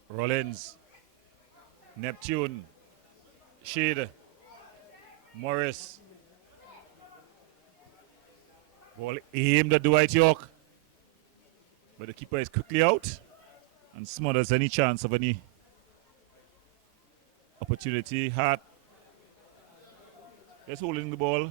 Rollins. Neptune. Shade. Morris. Ball aimed at Dwight York. But the keeper is quickly out and smothers any chance of any opportunity. Hart. Just holding the ball.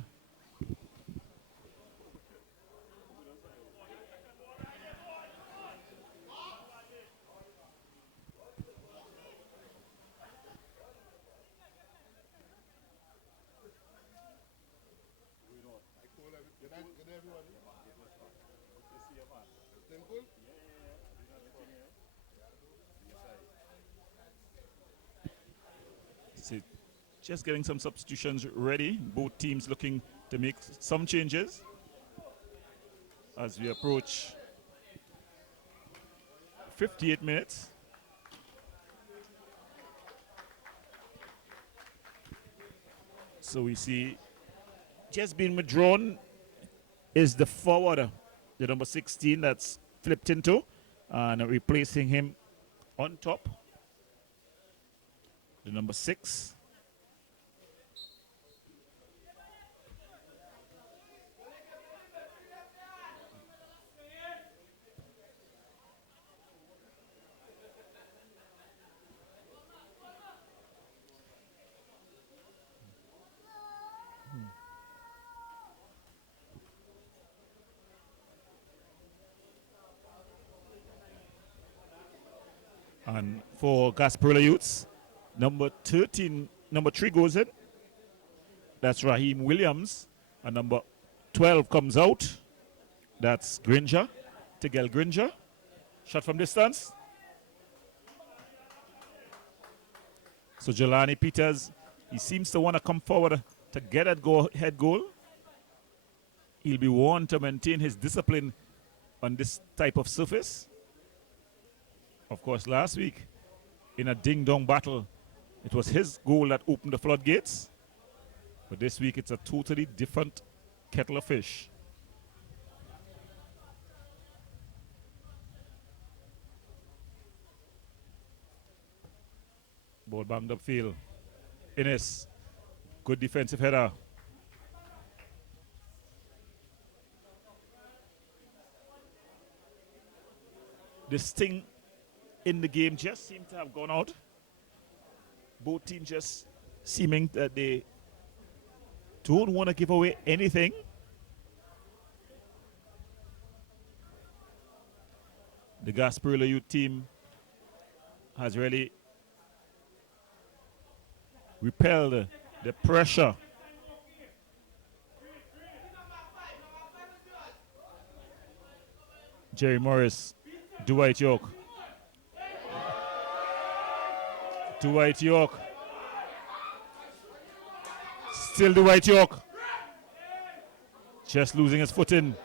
Just getting some substitutions ready. Both teams looking to make some changes as we approach 58 minutes. So we see just being withdrawn is the forward, the number 16 that's flipped into, and replacing him on top, the number 6. And for Gasparillo youths, Number 13, number 3 goes in. That's Raheem Williams. And number 12 comes out. That's Gringer, Tigel Gringer. Shot from distance. So Jelani Peters, he seems to want to come forward to get that head goal. He'll be one to maintain his discipline on this type of surface. Of course, last week in a ding-dong battle, it was his goal that opened the floodgates. But this week, it's a totally different kettle of fish. Ball banged upfield. Innes, good defensive header. This thing in the game just seemed to have gone out. Both teams just seeming that they don't want to give away anything. The Gasparillo youth team has really repelled the pressure. Jerry Morris, Dwight York. Dwight York. Still Dwight York. Just losing his footing.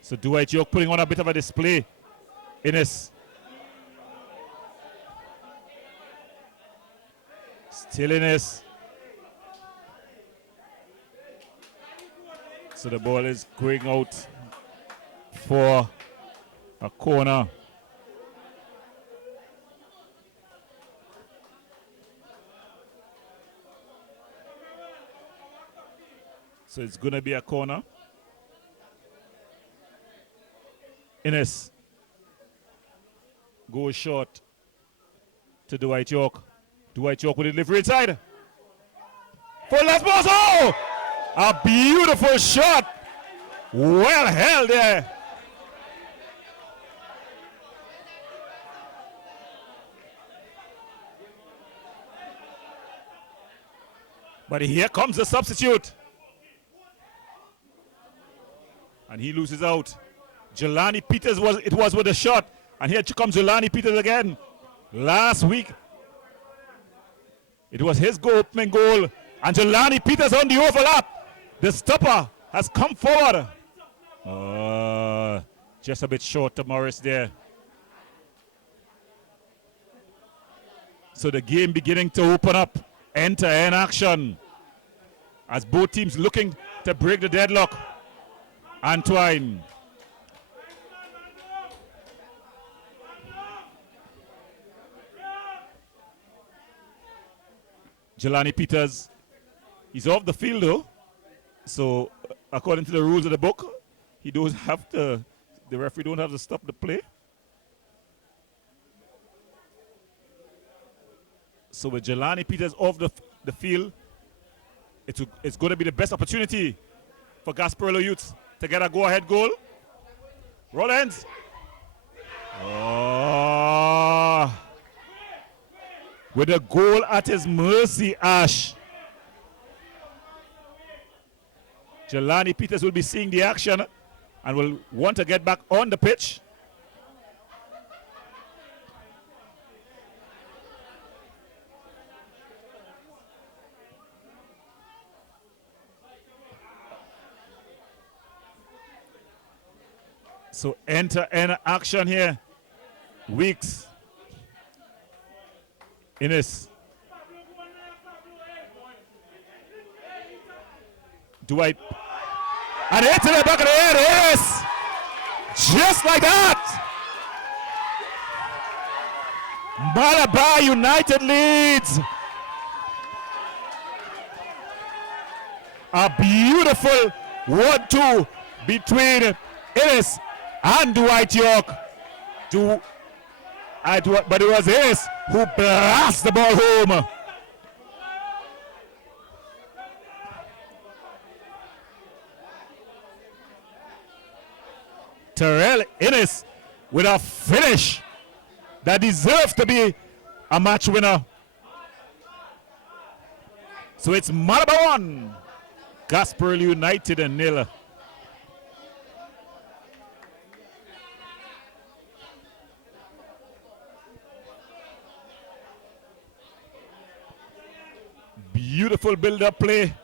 So Dwight York putting on a bit of a display. Innes. Still Innes. So the ball is going out for a corner. So it's going to be a corner. Innes goes short to Dwight York. Dwight York with the delivery inside. For last ball. Oh! A beautiful shot. Well held there. But here comes the substitute. And he loses out. Jelani Peters was with a shot. And here comes Jelani Peters again. Last week, it was his opening goal. And Jelani Peters on the overlap. The stopper has come forward. Just a bit short to Morris there. So the game beginning to open up. End-to-end action. As both teams looking to break the deadlock. Antoine. Jelani Peters, he's off the field though. So according to the rules of the book, he don't have to, the referee don't have to stop the play. So with Jelani Peters off the field, it's going to be the best opportunity for Gasparillo Youth to get a go-ahead goal. Rollins. Oh. With a goal at his mercy, Ash. Jelani Peters will be seeing the action and will want to get back on the pitch. So end-to-end action here. Weeks. Innes. Dwight. And hit to the back of the head. Yes! Just like that. Malabar United leads. A beautiful 1-2 between Innes and Dwight York. But it was Innes who blasted the ball home. Terrell Innes with a finish that deserves to be a match winner So it's Malabar 1, Gasparillo United 0. Beautiful build-up play.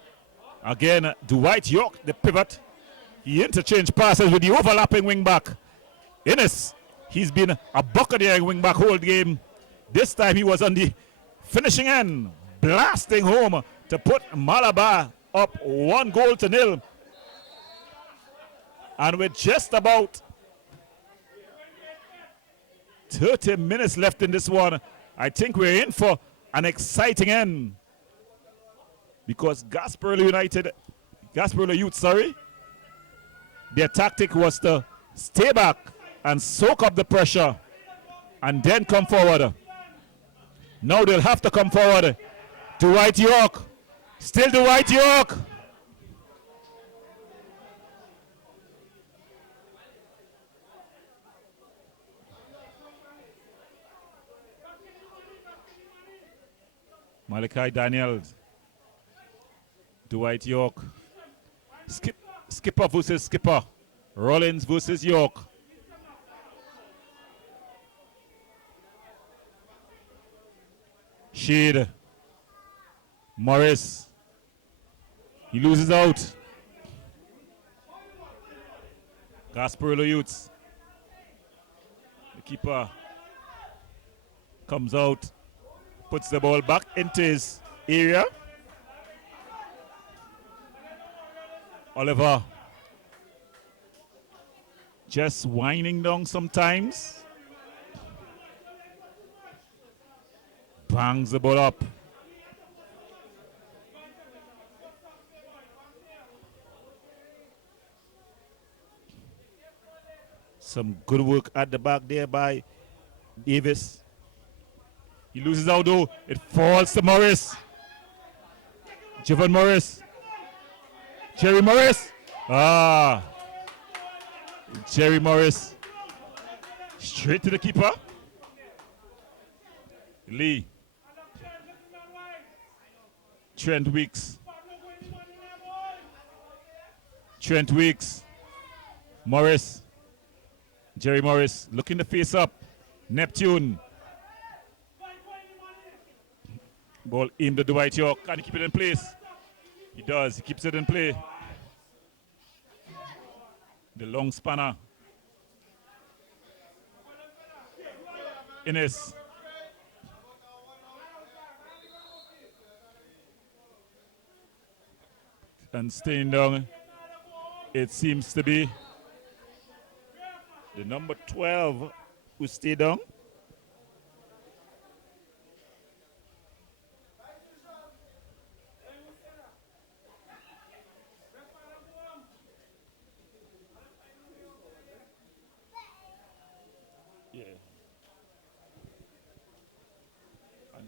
Again, Dwight York, the pivot. He interchanged passes with the overlapping wing-back. Innes, he's been a buccaneering wing-back whole game. This time he was on the finishing end, blasting home to put Malabar up 1-0. And with just about 30 minutes left in this one, I think we're in for an exciting end. Because Gasparillo Youth, their tactic was to stay back and soak up the pressure and then come forward. Now they'll have to come forward. Dwight York, still Dwight York. Malachi Daniels. Dwight York. Skipper versus skipper. Rollins versus York. Shade. Morris. He loses out. Gasparillo Youths. The keeper comes out. Puts the ball back into his area. Oliver just winding down sometimes. Bangs the ball up. Some good work at the back there by Davis. He loses out though. It falls to Morris. Javon Morris. Jerry Morris. Jerry Morris. Straight to the keeper. Lee. Trent Weeks. Morris. Jerry Morris looking to face up. Neptune. Ball aimed at Dwight York. Can he keep it in place? He does. He keeps it in play. The long spanner. Innes. And staying down, it seems to be the number 12 who stayed down.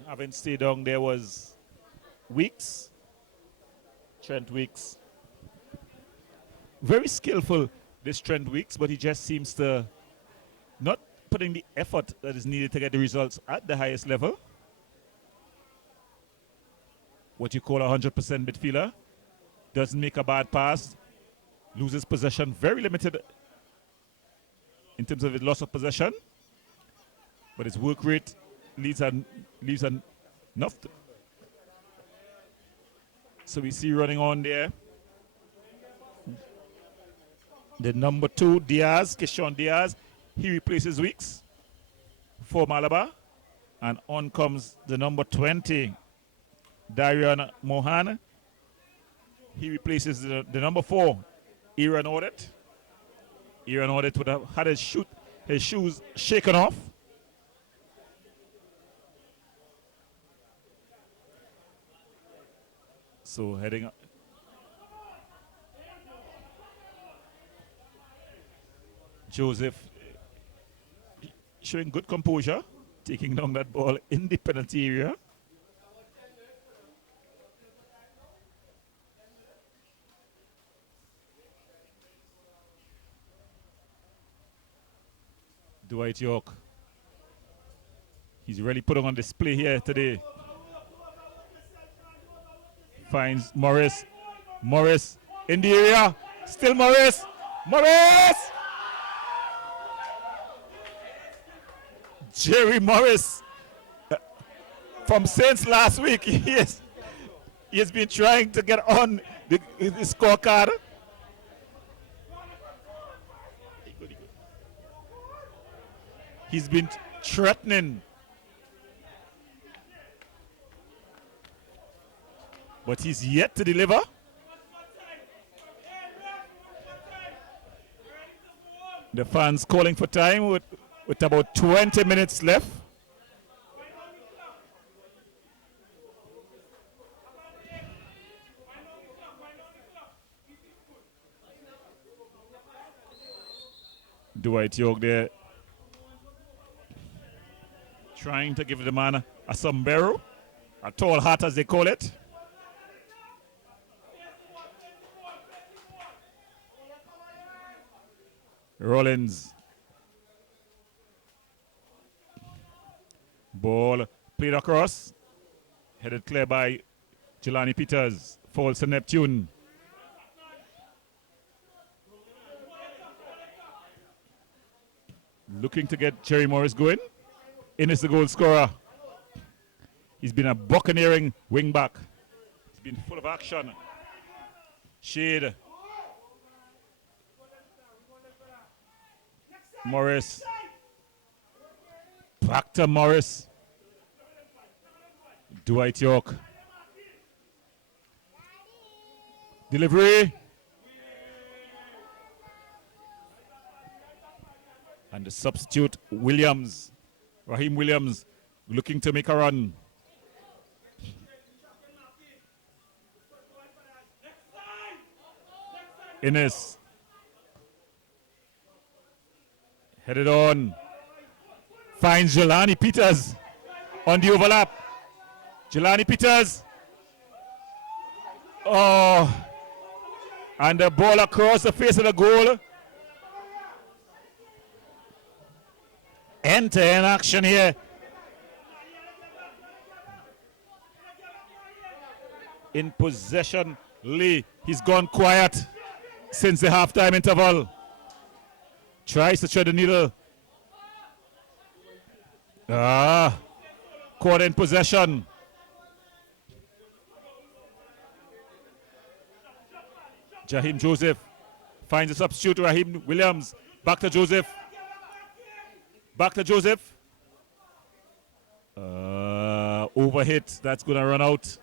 Having stayed down, there was Weeks, Trent Weeks. Very skillful, this Trent Weeks, but he just seems to not putting the effort that is needed to get the results at the highest level. What you call a 100% midfielder. Doesn't make a bad pass. Loses possession, very limited in terms of his loss of possession. But his work rate leaves enough. So we see running on there the number 2 Diaz, Kishon Diaz. He replaces Weeks for Malabar, and on comes the number 20 Darian Mohan. He replaces the number 4 Aaron Audit. Aaron Audit would have had his shoes shaken off. So heading up. Joseph showing good composure, taking down that ball in the penalty area. Dwight York. He's really putting on display here today. Finds Morris. Morris in the area. Still Morris. Morris! Jerry Morris. From since last week, he has been trying to get on the scorecard. He's been threatening. But he's yet to deliver. The fans calling for time with about 20 minutes left. Dwight York there trying to give the man a sombrero, a tall hat as they call it. Rollins. Ball played across. Headed clear by Jelani Peters. Falls to Neptune. Looking to get Jerry Morris going. In is the goal scorer. He's been a buccaneering wing back. He's been full of action. Shade. Morris. Back to Morris. Dwight York. Delivery. And the substitute, Williams. Raheem Williams looking to make a run. Innes. Headed on. Finds Jelani Peters on the overlap. Jelani Peters. Oh. And the ball across the face of the goal. End-to-end action here. In possession, Lee. He's gone quiet since the halftime interval. Tries to thread the needle. Caught in possession. Jaheim Joseph finds a substitute, Raheem Williams. Back to Joseph. Back to Joseph. Overhit. That's going to run out.